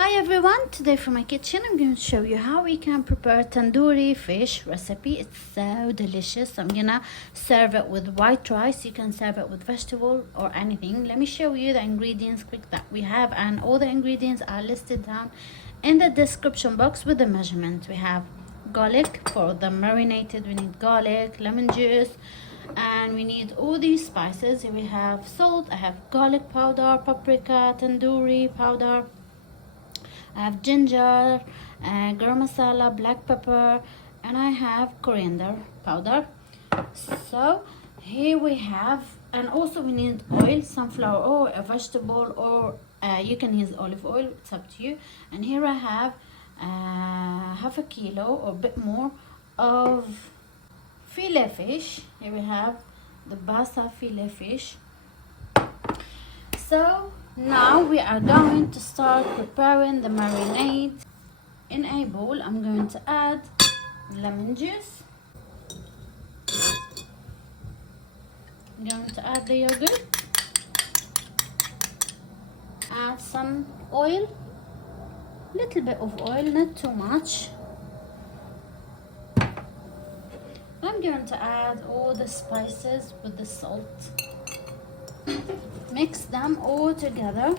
Hi everyone, today from my kitchen I'm going to show you how we can prepare tandoori fish recipe. It's so delicious. I'm gonna serve it with white rice. You can serve it with vegetable or anything. Let me show you the ingredients quick that we have, and all the ingredients are listed down in the description box with the measurement. We have garlic for the marinated. We need garlic, lemon juice, and we need all these spices. We have salt, I have garlic powder, paprika, tandoori powder, I have ginger, garam masala, black pepper, and I have coriander powder. So here we have, and also we need oil, sunflower oil, a vegetable, or you can use olive oil, it's up to you. And here I have half a kilo or a bit more of fillet fish. Here we have the basa fillet fish. So now we are going to start preparing the marinade. In a bowl I'm going to add lemon juice. I'm going to add the yogurt. Add some oil, little bit of oil, not too much. I'm going to add all the spices with the salt. Mix them all together.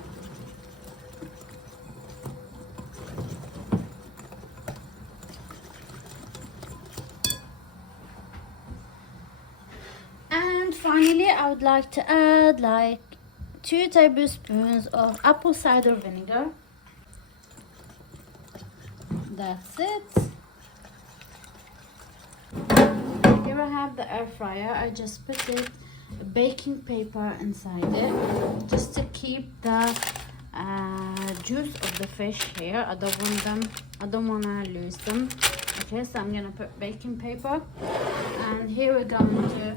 And finally I would like to add like 2 tablespoons of apple cider vinegar. That's it. Here I have the air fryer. I just put it baking paper inside it just to keep the juice of the fish here. I don't want to lose them. Okay, so I'm gonna put baking paper, and here we're going to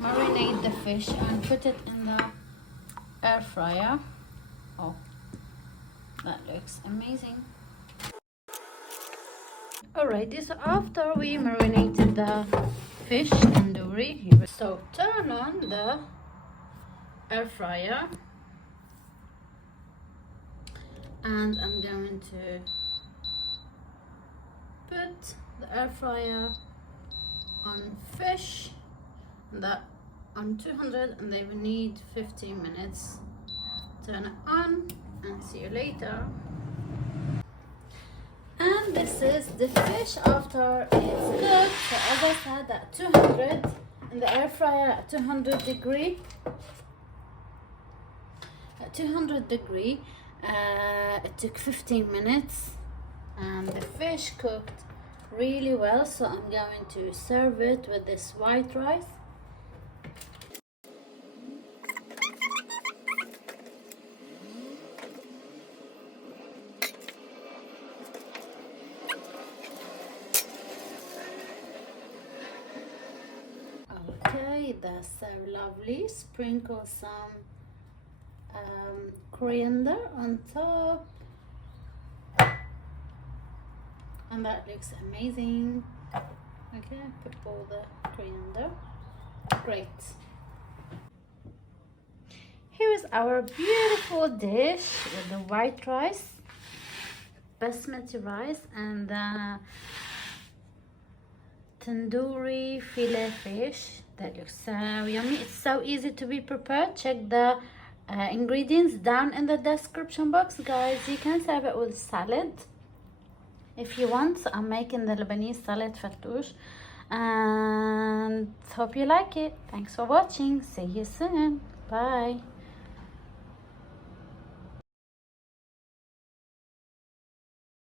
marinate the fish and put it in the air fryer. Oh, that looks amazing. Alrighty, so after we marinated the fish tandoori here, so turn on the air fryer, and I'm going to put the air fryer on fish, that on 200, and they will need 15 minutes. Turn it on and see you later. And this is the fish after it's cooked. So as I said, at 200 in the air fryer at 200 degree. At 200 degree, it took 15 minutes, and the fish cooked really well. So I'm going to serve it with this white rice. Okay, that's so lovely. Sprinkle some coriander on top, and that looks amazing. Okay, put all the coriander. Great. Here is our beautiful dish with the white rice, basmati rice, and the tandoori fillet fish. That looks so yummy. It's so easy to be prepared. Check the ingredients down in the description box, guys. You can serve it with salad if you want. I'm making the Lebanese salad fattoush, and hope you like it. Thanks for watching. See you soon. Bye.